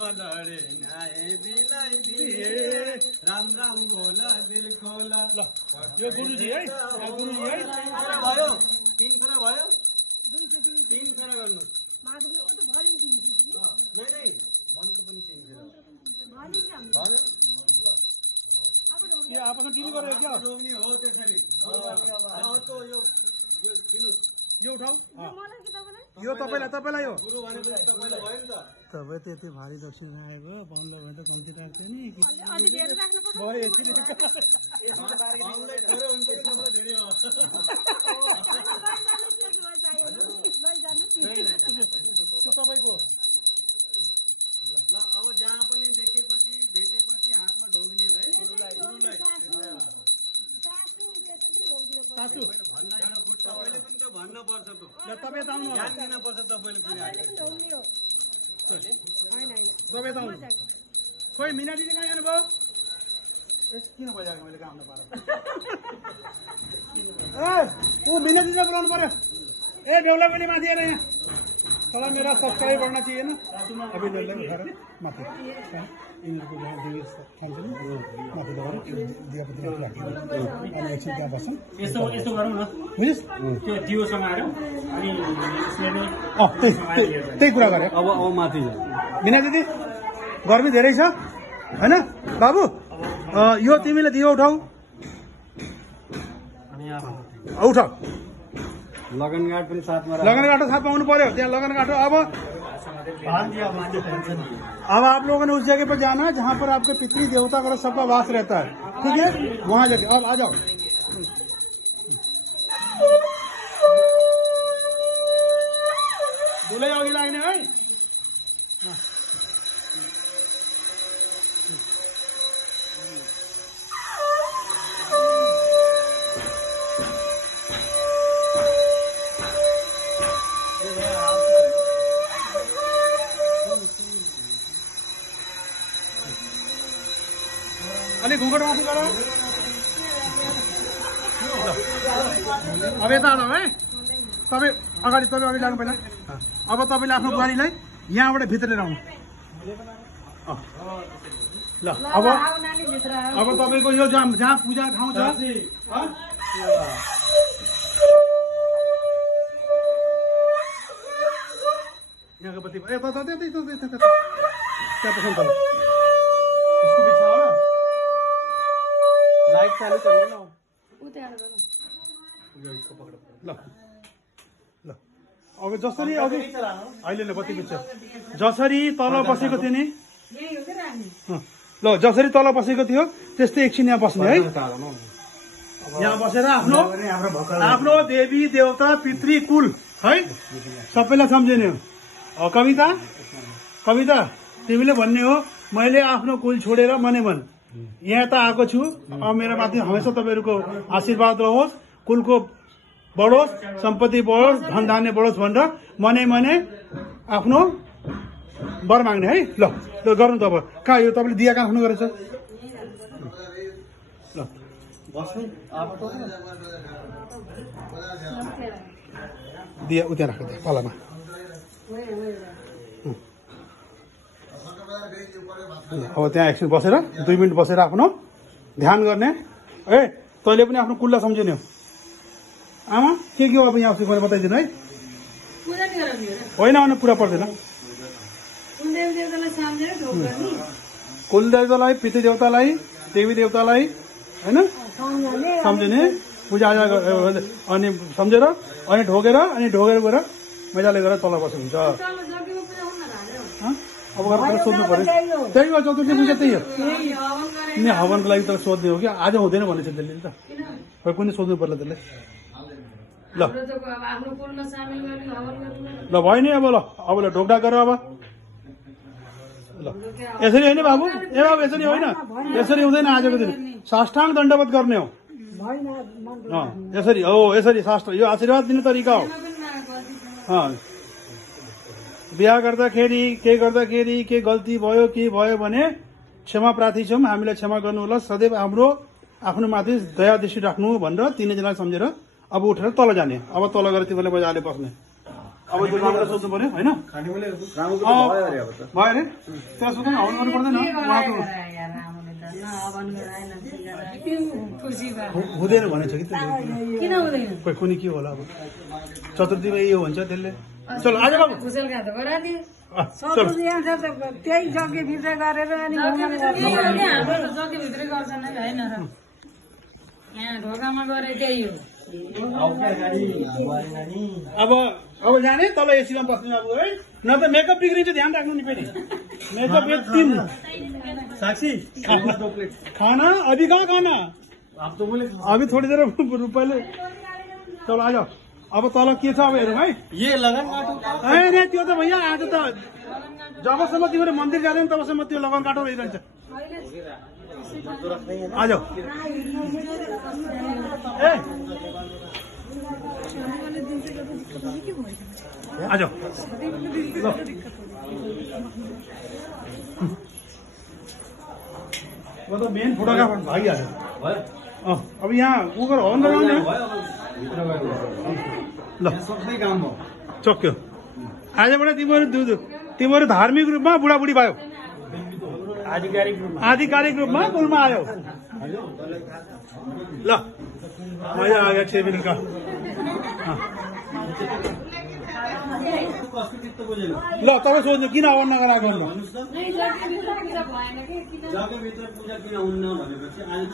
बलरे न्याय दिलाइदिए राम राम बोला दिल खोला। यो गुरुजी है गुरुजी है भयो 3 फेरा भयो 3 फेरा गर्नु नहीं मन्त्र पनि 3 फेरा भयो। ये आपस में डील कर रहे क्या रोग्ने हो त्यसरी तो यो दिनु यो उठाऊ यो तपाईलाई हो गुरु भनेपछि तपाईलाई भयो नि त। तपाईँ त्यति भारी दक्षिणा आएको बाहुनलाई भने त कम्ती राख्थ्यो नि अलि धेरै राख्नुपर्छ भयो यति बाहुनलाई थोरै हुन्छ सबैलाई धेरै हो। त्यो तपाईँको ल अब जहाँ पनि देखेपछि भेटेपछि हातमा ढोग्ने है गुरुलाई सासु तपाईँले पनि त भन्न पर्छ त तपाईँ त आउनु ध्यान दिन पर्छ तपाईँले पनि तपाईँ त आउनु खोइ मिना दिदी कहाँ जानुभयो किन भइरहेको मैले काम नपाएर ऊ मिना दिदी बोलाउनु पर्यो ए बेहुला पनि माथि हेर यहाँ तल मेरा सब्सक्राइब करना चाहिए ना अभी ले लेंगे घर माथि यिनीहरूको यहाँ दिदी खान्छ नि माथि लगेर दियापति माथि राख्यो अनि एकछिन त्यहाँ बस्छौँ यस्तो गरौँ न बुझिस् त्यो दियोसँग आएर अनि त्यही कुरा गरे अब माथि मिना दिदी गर्मी धेरै छ होइन बाबु यो तिमीले दियो उठाऊ उठाऊ लगनघाट पनि साथमा लगनघाटो साथमा आउनु पर्यो त्यहाँ लगनघाटो अब आप लोगों ने उस जगह पर जाना है जहाँ पर आपके पितृ देवता का सबका वास रहता है ठीक है वहाँ जाके अब आ जाओ दूल्हे अघि लाग्ने है अलिक घुँघट माथि गर अब यता आउनु है तपाईँ अगाडि लाग्नु पहिला अब तपाईँले आफ्नो बुहारीलाई यहाँबाट भित्र लिएर आउनु ल अब तपाईँको यो जहाँ पूजा ठाउँ छ यहाँको बत्ती त्यहाँ पसन्द लाइट चालू कर लो ल ल अब जसरी अघि अहिले बत्ती बिच्छ जसरी तल बसेको थियो नि ल जसरी तल बसेको थियो त्यस्तै एकछिन यहाँ बस्ने है यहाँ बसेर आफ्नो देवी देवता पितृकुल है सबैलाई सम्झिने हो। कविता कविता तिमीले भन्ने हो मैले आफ्नो कुल छोडेर मने मन यहाँ त आएको छु अब मेरो माथि हमेसा तपाईँहरूको आशीर्वाद रहोस् कुलको बढोस् सम्पत्ति बढोस् धन धान्य बढोस् भनेर मने मने आफ्नो वर माग्ने है ल गर्नु त अब कहाँ यो तपाईँले दिया कहाँ खानु गरेछ ल दिया उता राख्नु पालामा अब त्यहाँ एकछिन बसेर 2 मिनट बसेर आफ्नो ध्यान गर्ने ए तैँले पनि आफ्नो कुललाई सम्झिने हो आमा के हो अब यहाँ मैले बताइदिनु है होइन भने पुरा पर्दैन कुल देवतालाई पितृ देवतालाई देवी देवतालाई होइन सम्झिने पूजा आजा अनि सम्झेर अनि ढोगेर गएर मजाले गरेर तल बस्नु हुन्छ अब गरेर सोध्नु पर्यो त्यही हो चतुर्थी पूजा त्यही हो नि हवनको लागि त सोध्ने हो कि आज हुँदैन भनेछ त्यसले त खै कुनै सोध्नु पर्ला त्यसले ल ल भयो नि अब ल अब ल ढोक्डा गर अब ल यसरी होइन बाबु ए बाबु यसरी होइन यसरी हुँदैन आजको दिन साष्टाङ्ग दण्डवत गर्ने हो यसरी हो यसरी शास्त्र यो आशीर्वाद दिने तरिका हो बिहा गर्दाखेरि के गल्ती भयो के भयो भने क्षमा प्रार्थी छौँ हामीलाई क्षमा गर्नु होला सदैव हाम्रो आफ्नो माथि दया दृष्टि राख्नु भनेर 3 जनालाई सम्झेर अब उठेर तल जाने अब तल गएर तिमीले मजाले बस्ने अब त्यो मान्छेलाई सोध्नु पर्यो होइन भयो अरे त्यसलाई सोध्नु हवन गर्नु पर्दैन उहाँको हुँदैन भनेको छ कि त्यसले कुनै के होला अब चतुर्थीमा यो हुन्छ त्यसले चलो आज बाबु त्यही जग्गे भित्र गरेर अनि भित्रै गर्छन् होइन र यहाँ ढोकामा गरे त्यही हो अब जाने तल एसीमा बस्नु अब है न त मेकअप बिग्रिन्छ ध्यान राख्नु नि फेरि मेकअप एक दिन साक्षी खाना अभी कहाँ खाना अभी थोड़ी देर पहले चलो आ जाओ अब तल के छ अब हेरौँ है ये लगन काटो होइन त्यो त भैया आज त जबसम्म तिम्रो मन्दिर जाँदैन तबसम्म त्यो लगन काटो रहिरहन्छ आज आज वो तो मेन फोटोग्राफर भागिहाल्यो अब यहाँ ऊ गरेर हवन लगाउने ल सबै काम हो चक्यो आजबाट तिमीहरू धार्मिक रूपमा बुढाबुढी भयो आधिकारिक रूपमा कुलमा आयो ल मजा आ गया 6 मिनट का ल तपाईँ सोध्नु किन हवन नगराएको जग्गाभित्र पूजा किन हुन्न भनेपछि